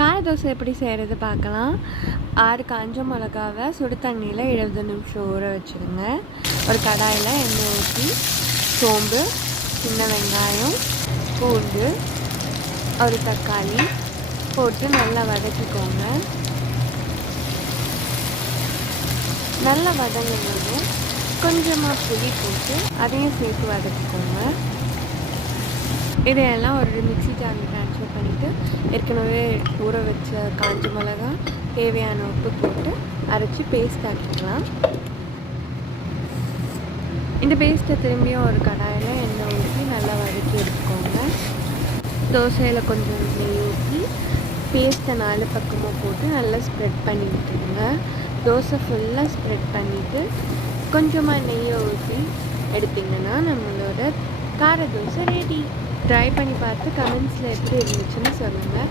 கார தோசை எப்படி செய்கிறது பார்க்கலாம். 6 காஞ்ச மிளகாவை சுடு தண்ணியில் 70 நிமிஷம் ஊற வச்சுருங்க. ஒரு கடாயில் எண்ணெய் ஊற்றி சோம்பு, சின்ன வெங்காயம், பூண்டு, ஒரு தக்காளி போட்டு நல்லா வதக்கிக்கோங்க. நல்லா வதங்கினது கொஞ்சமாக புளி போட்டு அதையும் சேர்த்து வதக்கிக்கோங்க. இதையெல்லாம் ஒரு மிக்ஸி ஜாரில் ட்ரான்ஸ்ஃபர் பண்ணிவிட்டு ஏற்கனவே ஊற வச்ச காஞ்ச மிளகா, தேவையான உப்பு போட்டு அரைச்சி பேஸ்ட் ஆக்கிக்கலாம். இந்த பேஸ்ட்டை திரும்பியும் ஒரு கடாயில் எண்ணெய் ஊற்றி நல்லா வதக்கி எடுத்துக்கோங்க. தோசையில் கொஞ்சம் நெய் ஊற்றி பேஸ்ட்டை 4 பக்கமாக போட்டு நல்லா ஸ்ப்ரெட் பண்ணி விட்டுருங்க. தோசை ஃபுல்லாக ஸ்ப்ரெட் பண்ணிவிட்டு கொஞ்சமாக நெய்யை ஊற்றி எடுத்திங்கன்னா நம்மளோட கார தோசை ரெடி. ட்ரை பண்ணி பார்த்து கமெண்ட்ஸில் எப்படி இருந்துச்சுன்னு சொல்லுங்கள்.